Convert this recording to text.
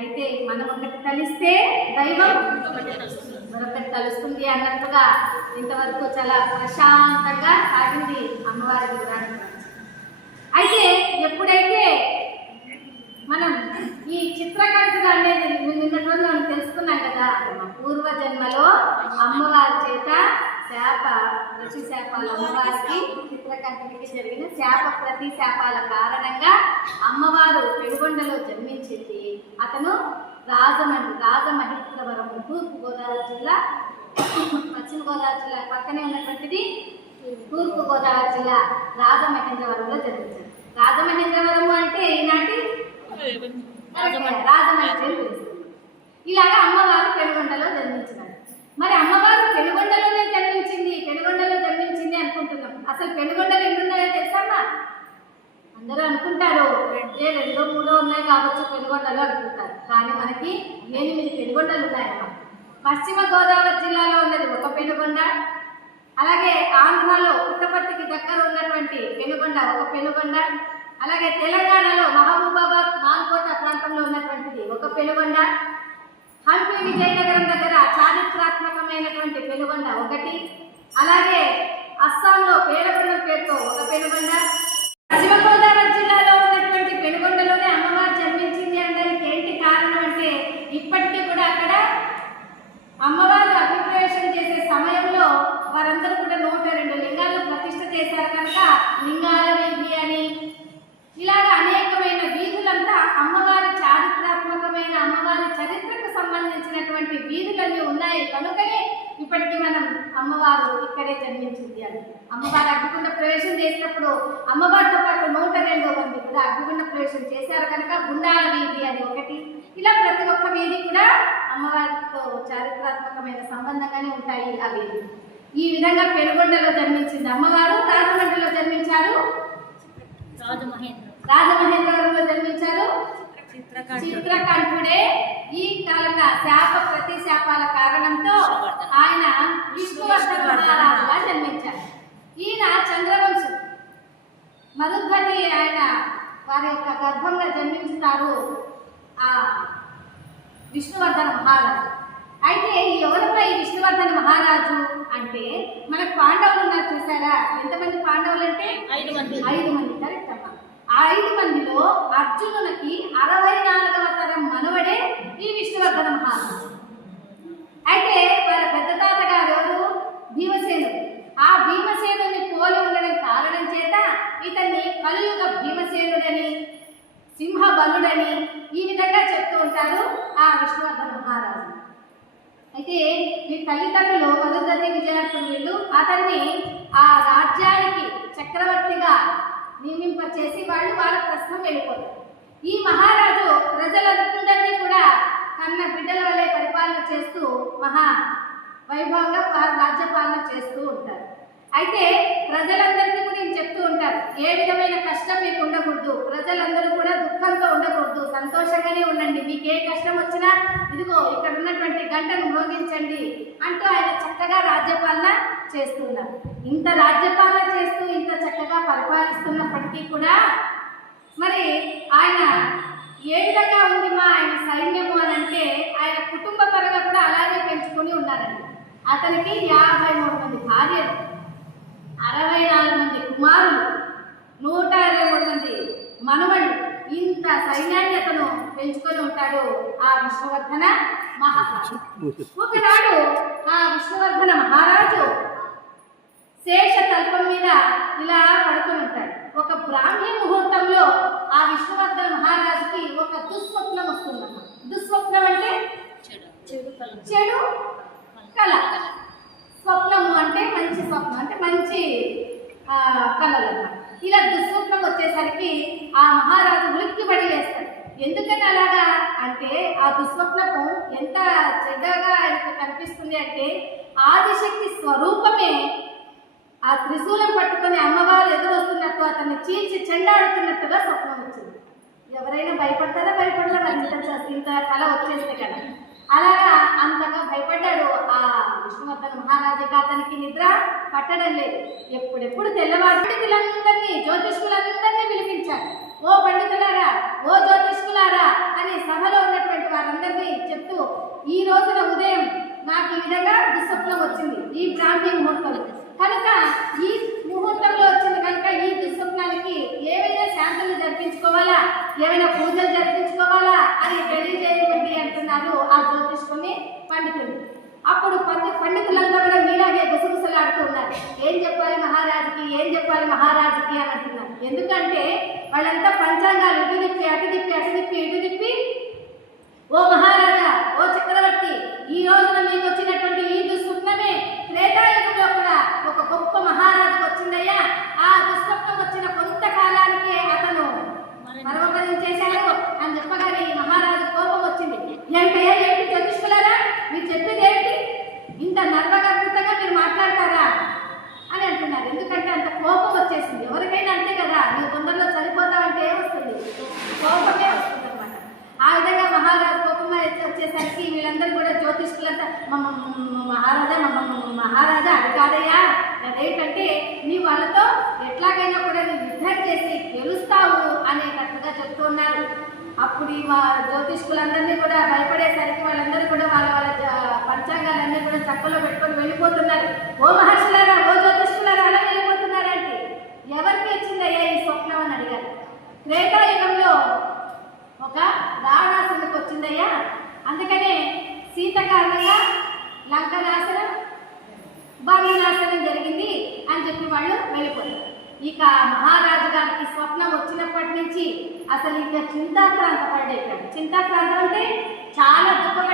అయితే మనం ఒకటి కలిస్తే దైవం మరొకటి కలుస్తుంది అన్నట్టుగా ఇంతవరకు చాలా ప్రశాంతంగా సాగింది అమ్మవారి వివరణ. అయితే ఎప్పుడైతే మనం ఈ చిత్రకంఠుడు అనేది నిన్నటి రోజు మనం తెలుసుకున్నాం కదా, పూర్వజన్మలో అమ్మవారి చేత శాప ప్రతిశాపాల అమ్మవారికి చిత్రకంఠుడికి జరిగిన శాప ప్రతిశాపాల కారణంగా అమ్మవారు పెనుగొండలో జన్మించింది. అతను రాజమహేంద్రవరం తూర్పు గోదావరి జిల్లా, పశ్చిమ గోదావరి జిల్లా పక్కనే ఉన్నటువంటిది తూర్పు గోదావరి జిల్లా రాజమహేంద్రవరంలో జన్మించారు. రాజమహేంద్రవరము అంటే ఈనాటి రాజమండ్రి. ఇలాగా అమ్మవారు పెనుగొండలో జన్మించినారు. మరి అమ్మవారు పెనుగొండలోనే జన్మించింది అనుకుంటున్నాం. అసలు పెనుగొండలు ఎన్ని ఉన్నాయో తెలుసమ్మా? అందరూ అనుకుంటారు 2, 3 ఉన్నాయి కావచ్చు పెనుగొండలు అనుకుంటారు. కానీ మనకి 8 పెనుగొండలు ఉన్నాయమ్మా. పశ్చిమ గోదావరి జిల్లాలో ఉన్నది ఒక పెనుగొండ, అలాగే ఆంధ్రాలో పుట్టపర్తికి దగ్గర ఉన్నటువంటి పెనుగొండ ఒక పెనుగొండ, అలాగే తెలంగాణలో మహబూబాబాద్ నాల్కోట ప్రాంతంలో ఉన్నటువంటిది ఒక పెనుగొండ, హంపి విజయనగరం దగ్గర చారిత్రాత్మకమైనటువంటి పెనుగొండ ఒకటి, అలాగే అస్సాంలో పేరగొండం పేరుతో ఒక పెనుగొండ. పశ్చిమ గోదావరి జిల్లాలో ఉన్నటువంటి పెనుగొండలోనే అమ్మవారు జన్మించింది అనడానికి ఏంటి కారణం అంటే, ఇప్పటికీ కూడా అక్కడ అమ్మవారు అభిప్రవేశం చేసే సమయంలో వారందరూ కూడా 102 లింగాలను ప్రతిష్ఠ చేశారు కనుక లింగాల వీధి అని, ఇలాగ అనేకమైన వీధులంతా అమ్మవారి చారిత్రాత్మకమైన అమ్మవారి చరిత్రకు సంబంధించినటువంటి వీధులన్నీ ఉన్నాయి కనుకనే ఇప్పటికీ మనం అమ్మవారు ఇక్కడే జన్మించింది అని. అమ్మవారు అగ్నిగుండ ప్రవేశం చేసినప్పుడు అమ్మవారితో పాటు 102 మంది కూడా అగ్నిగుండ ప్రవేశం చేశారు కనుక గుండాల వీధి అని ఒకటి. ఇలా ప్రతి ఒక్క వీధి కూడా అమ్మవారితో చారిత్రాత్మకమైన సంబంధంగానే ఉంటాయి ఆ వీధి. ఈ విధంగా పెనుగొండలో జన్మించింది అమ్మవారు. రాజమండ్రిలో జన్మించారు, రాజమహేంద్రవరంలో జన్మించారు చిత్రకంఠుడే. ఈ కాలంలో శాప ప్రతిశాపాల కారణంతో ఆయన విష్ణువర్ధన మహారాజుగా జన్మించారు. ఈయన చంద్రవంశం మధుధ్వని ఆయన వారి యొక్క గర్భంగా జన్మించుతారు ఆ విష్ణువర్ధన మహారాజు. అయితే ఎవరమ్మా ఈ విష్ణువర్ధన మహారాజు అంటే, మనకు పాండవులు ఉన్నారు చూసారా? ఎంతమంది పాండవులు అంటే 5 మంది. కరెక్ట్ అమ్మా. ఆ 5 మందిలో అర్జునునికి 64వ తరం మనవడే ఈ విష్ణువర్ధన మహారాజు. అయితే వాళ్ళ పెద్ద తాతగారు ఎవరు? భీమసేనుడు. ఆ భీమసేనుని పోలి ఉండడం కారణం చేత ఇతన్ని కలియుగ భీమసేనుడని, సింహబలుడని ఈ విధంగా చెప్తూ ఉంటారు ఆ విష్ణువర్ధన మహారాజు. అయితే మీ తల్లిదండ్రులు మధుధ్వని విజయార్థులు అతన్ని ఆ రాజ్యానికి చక్రవర్తిగా నియమింపచేసి వాళ్ళ ప్రశ్న వెళ్ళిపోతారు. ఈ మహారాజు ప్రజలందరినీ కూడా కన్న బిడ్డల వలె పరిపాలన చేస్తూ మహా వైభవంగా రాజ్యపాలన చేస్తూ ఉంటారు. అయితే ప్రజలందరికీ కూడా నేను చెప్తూ ఉంటారు, ఏ విధమైన కష్టం మీకు ఉండకూడదు, ప్రజలందరూ కూడా దుఃఖంతో ఉండకూడదు, సంతోషంగానే ఉండండి, మీకు ఏ కష్టం వచ్చినా ఇదిగో ఇక్కడ ఉన్నటువంటి గంటను మ్రోగించండి అంటూ ఆయన చక్కగా రాజ్యపాలన చేస్తున్నారు. ఇంత రాజ్యపాలన చేస్తూ ఇంత చక్కగా పరిపాలిస్తున్నప్పటికీ కూడా మరి ఆయన ఏ విధంగా ఉంది మా ఆయన సైన్యము అని అంటే, ఆయన కుటుంబ పరంగా కూడా అలాగే పెంచుకొని ఉన్నారండి. అతనికి 53 మంది భార్యలు, 64 మంది కుమారులు, 123 మంది మనవళ్ళు, ఇంత సైన్యాన్ని అతను పెంచుకొని ఉంటాడు ఆ విష్ణువర్ధన మహారాజు. ఒకనాడు ఆ విష్ణువర్ధన మహారాజు శేష తల్పం మీద ఇలా పడుకొని ఉంటాడు. ఒక బ్రాహ్మీ ముహూర్తంలో ఆ విష్ణువర్ధన మహారాజుకి ఒక దుస్వప్నం వస్తుందన్న. దుస్వప్నం అంటే చెడు కళ, స్వప్నము అంటే మంచి స్వప్నం, అంటే మంచి కళలు అన్నమాట. ఇలా దుస్వప్నం వచ్చేసరికి ఆ మహారాజు ఉలిక్కిపడి వేస్తాడు. ఎందుకని అలాగా అంటే, ఆ దుస్వప్నము ఎంత చెడ్డగా ఆయనకు కనిపిస్తుంది అంటే, ఆదిశక్తి స్వరూపమే ఆ త్రిశూలం పట్టుకొని అమ్మవారు ఎదురొస్తున్నట్టు అతన్ని చీల్చి చెండాడుతున్నట్టుగా స్వప్నం వచ్చింది. ఎవరైనా భయపడతారా? భయపడరా? ఇంత కళ వచ్చేస్తే కదా. అలాగా అంతగా భయపడ్డాడు ఆ విష్ణువర్ధన మహారాజుకి. అతనికి నిద్ర పట్టడం లేదు. ఎప్పుడెప్పుడు తెల్లవారు పండితులందరినీ, జ్యోతిష్కులందరినీ పిలిపించారు. ఓ పండితులారా, ఓ జ్యోతిష్కులారా అని సభలో ఉన్నటువంటి ఈ బ్రాహ్మీ ముహూర్తం కనుక ఈ ముహూర్తంలో వచ్చింది కనుక ఈ దుస్వప్నానికి ఏవైనా శాంతులు జరిపించుకోవాలా, ఏమైనా పూజలు జరిపించుకోవాలా అని తెలియజేయండి అంటున్నారు ఆ జ్యోతిష్కుని పండితులు. అప్పుడు పండితులంతా కూడా మీలాగే గుసగుసలాడుతూ ఉన్నారు. ఏం చెప్పాలి మహారాజుకి, ఏం చెప్పాలి మహారాజుకి అని అంటున్నారు. ఎందుకంటే వాళ్ళంతా పంచాంగాలు ఇటు తిప్పి అటు తిప్పి అటు తిప్పి ఇటు తిప్పి, ఓ మహారాజా, ఓ చక్రవర్తి, ఈ రోజున మీకు వచ్చినటువంటి ఈ దుస్వప్నమే త్రేతాయుగంలో కూడా ఒక గొప్ప మహారాజుకు వచ్చిందయ్యా. ఆ దుస్వప్నం వచ్చిన కొంతకాలానికే అతను మరణించేశాడు అని చెప్పగానే ఈ మహారాజు కోపం వచ్చింది. ఏంటయ్యా, ఏంటి జ్యోతిష్కులారా, మీరు చెప్పేది ఏంటి, ఇంత నర్వగర్భితంగా మీరు మాట్లాడతారా అని అంటున్నారు. ఎందుకంటే అంత కోపం వచ్చేసింది. ఎవరికైనా అంతే కదా, మీరు తొందరలో చనిపోతామంటే ఏమొస్తుంది, కోపమే వస్తుంది అనమాట. ఆ విధంగా మహారాజు కోపం వచ్చేసరికి వీళ్ళందరూ కూడా జ్యోతిష్కులంతా మహారాజా అది కాదయ్యా, అదేంటంటే నీ వాళ్ళతో ఎట్లాగైనా కూడా నీ యుద్ధం చేసి గెలుస్తావు అనేటట్టుగా చెప్తున్నారు. అప్పుడు ఈ జ్యోతిష్కులందరినీ కూడా భయపడేసరికి వాళ్ళందరూ కూడా వాళ్ళ వాళ్ళ పంచాంగాలన్నీ కూడా చక్కలో పెట్టుకొని వెళ్ళిపోతున్నారు. ఓ మహర్షులారా, ఓ జ్యోతిష్కులారా, అలా వెళ్ళిపోతున్నారంటే ఎవరికి వచ్చిందయ్యా ఈ స్వప్నం అని అడిగారు. త్రేతాయుగంలో ఒక రావణాసునికి వచ్చిందయ్యా, అందుకనే సీత కారణంగా లంక నాశనం, భావి నాశనం జరిగింది అని చెప్పి వాళ్ళు వెళ్ళిపోతారు. ఇక మహారాజు గారికి స్వప్నం వచ్చినప్పటి నుంచి అసలు ఇక చింతాక్రాంత పడైపోయాడు. చింతాక్రాంతం అంటే చాలా దుఃఖం